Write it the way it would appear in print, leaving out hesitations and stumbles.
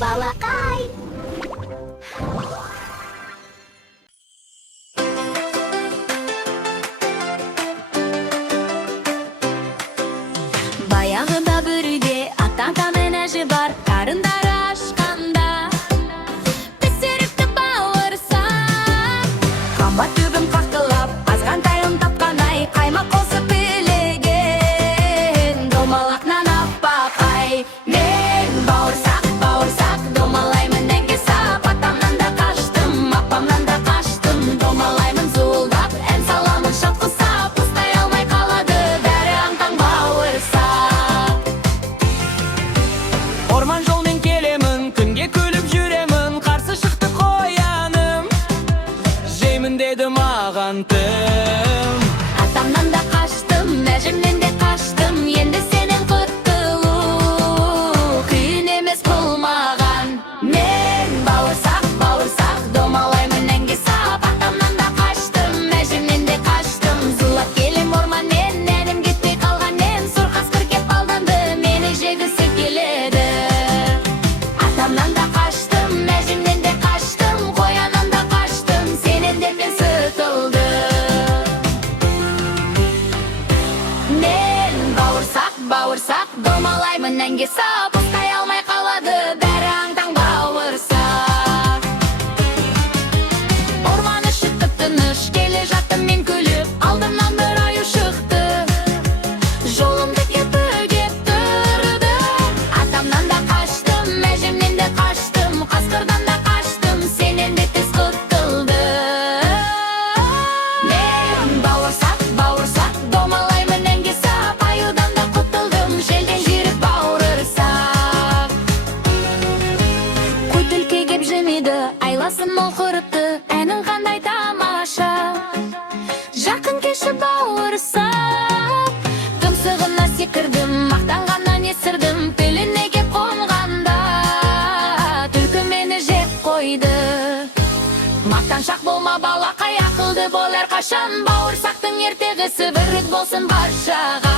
балакай. Баягыда бир үйдө ата менен әжи бар, карындары ашканда писирипти бауырсак. Камбат түбүн кактылап, азгантай un тапкан ай, каймак косуп илеген домалак нан аппак ай. Мен бауырсак, бауырсак домалаймын энге сап, атамдан да качтым, апамдан да качтым, домалаймын зуулдап, эн саламын шапкысап, устай алмай калады баары аңтаң бауырсак. Орман жолмен келемін, күнге күліп жүремін, қарсы шықты қояным, жеймін деді маған тым. Атамдан да качтым, әжемден де качтым, енді сенен құтылуу кыйын эмес болмаган. Мен бауырсак, бауырсак домалаймын энге сап, атамдан да качтым, әжемден де качтым, зулап келем орманмен, энем кетпей калганмен, сур каскыр кеп алданды, мени жегиси келеді. Атамдан да качтым, әжемден де качтым, коянан да качтым, сенен деп мен сытылдым. Мен бауырсак, бауырсак домалаймын энге сап, устай алмай калады баары аңтаң бауырсак. Орман іші тып-тыныш, келе жаттым мен күліп, алдымнан бір аю шықты, жолымды кеп тұрды. Атамдан да качтым, әжемден де качтым, каскырдан да качтым, сенен де тез құтылдым. Мен бауырсак, бауырсак домалаймын энге сап, аюдан да құтылдым, желден жирип бауырсак. Куй түлкү кеп жымиды, айласын мол курупты, әнің қандай тамаша, жакын кеші бауырсак. Тымсығына секірдім, мақтанғаннан есірдім, тіліне кеп қонғанда түлкі мені жеп қойды. Мақтаншақ болма балақай, ақылды бол әрқашан, бауырсақтың ертегісі бір болсын баршаға.